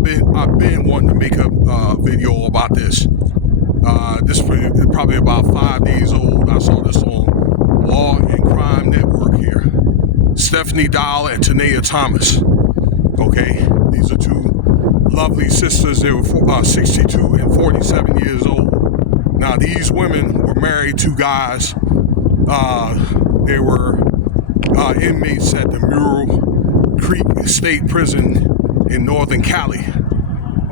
I've been wanting to make a video about this. This is probably about 5 days old. I saw this on Law and Crime Network here. Stephanie Dial and Tanea Thomas. Okay, these are two lovely sisters. They were 62 and 47 years old. Now, these women were married to guys. They were inmates at the Mule Creek State Prison in Northern Cali.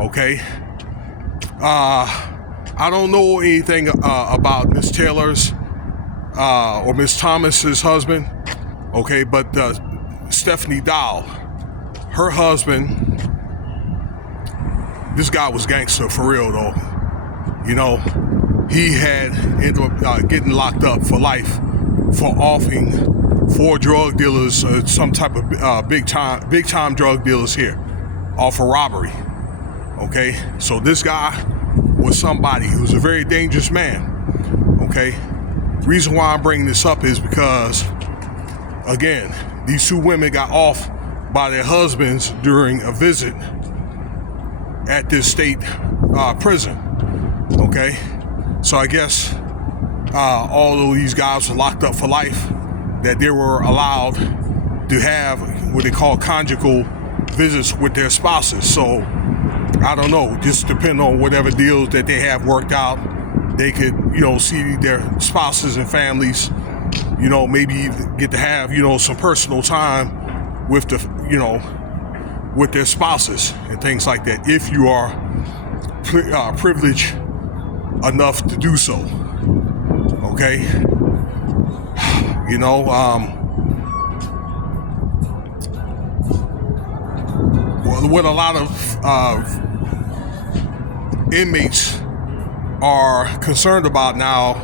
Okay. I don't know anything about Miss Taylor's or Miss Thomas's husband. Okay, but Stephanie Dial, her husband, this guy was gangster for real though. You know, he had ended up getting locked up for life for offing 4 drug dealers, some type of big time drug dealers here, off a robbery. Okay, so this guy was somebody who was a very dangerous man. Okay, reason why I'm bringing this up is because, again, these two women got off by their husbands during a visit at this state prison. Okay, so I guess although these guys were locked up for life, that they were allowed to have what they call conjugal visits with their spouses. So I don't know, just depending on whatever deals that they have worked out, they could, see their spouses and families, maybe even get to have, some personal time with with their spouses and things like that, if you are privileged enough to do so. Okay. What a lot of inmates are concerned about now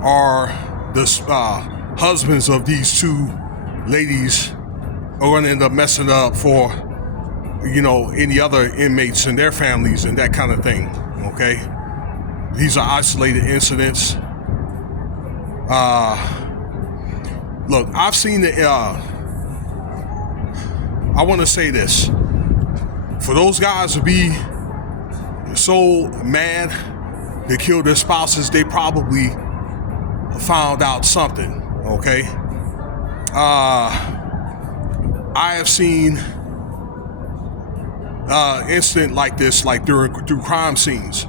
are the husbands of these two ladies are going to end up messing up for, any other inmates and their families and that kind of thing. Okay. These are isolated incidents. Look, I've seen I want to say this. For those guys to be so mad they killed their spouses, they probably found out something, okay? I have seen incident like this, like through crime scenes,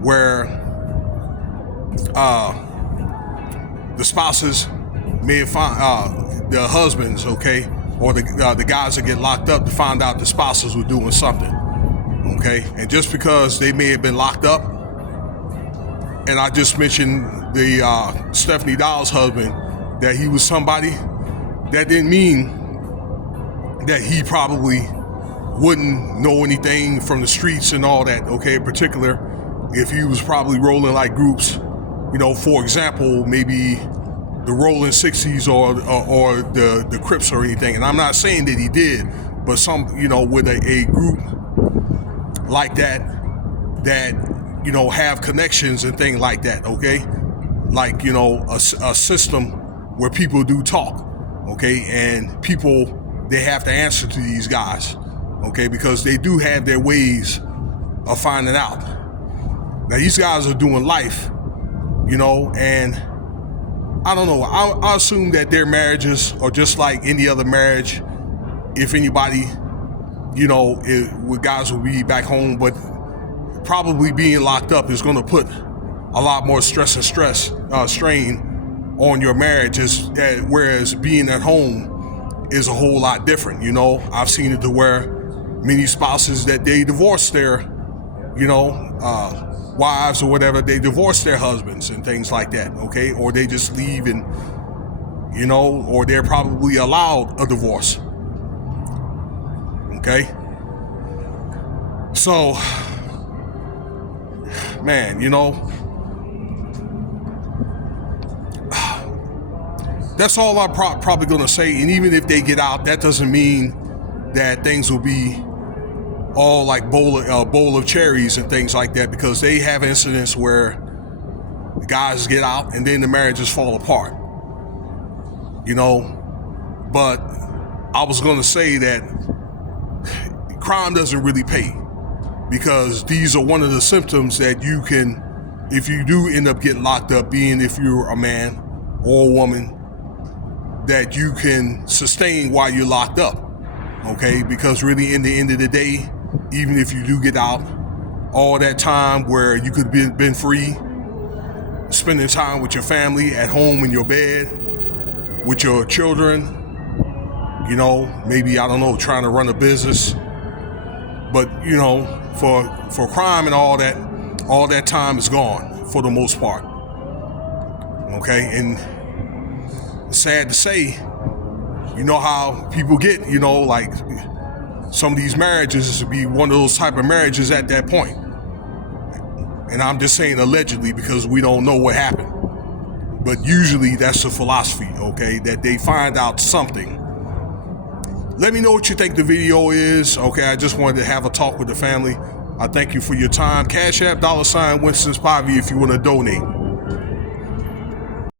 where the spouses may have found the husbands, okay, or the guys that get locked up to find out the spouses were doing something, okay? And just because they may have been locked up, and I just mentioned the Stephanie Dial's husband, that he was somebody, that didn't mean that he probably wouldn't know anything from the streets and all that, okay? In particular, if he was probably rolling like groups, for example, maybe the Rolling 60s or the Crips or anything. And I'm not saying that he did, but some, with a group like that, have connections and things like that, okay? Like, a system where people do talk, okay? And people, they have to answer to these guys, okay? Because they do have their ways of finding out. Now, these guys are doing life, and I don't know. I assume that their marriages are just like any other marriage. If anybody, with guys will be back home, but probably being locked up is going to put a lot more stress and strain on your marriage, whereas being at home is a whole lot different. I've seen it to where many spouses that they divorce their, wives or whatever, they divorce their husbands and things like that, okay? Or they just leave and, or they're probably allowed a divorce, okay? So, man, that's all I'm probably going to say. And even if they get out, that doesn't mean that things will be all like bowl of cherries and things like that, because they have incidents where the guys get out and then the marriages fall apart. But I was going to say that crime doesn't really pay, because these are one of the symptoms that you can, if you do end up getting locked up, being if you're a man or a woman, that you can sustain while you're locked up. Okay, because really in the end of the day, even if you do get out, all that time where you could have been free, spending time with your family at home in your bed, with your children, you know, maybe, I don't know, trying to run a business. But, you know, for crime and all that time is gone for the most part. Okay, and it's sad to say, you know how people get, you know, like some of these marriages be one of those type of marriages at that point. And I'm just saying allegedly because we don't know what happened. But usually that's the philosophy, okay, that they find out something. Let me know what you think the video is, okay? I just wanted to have a talk with the family. I thank you for your time. Cash App, $Winston Spivey if you want to donate.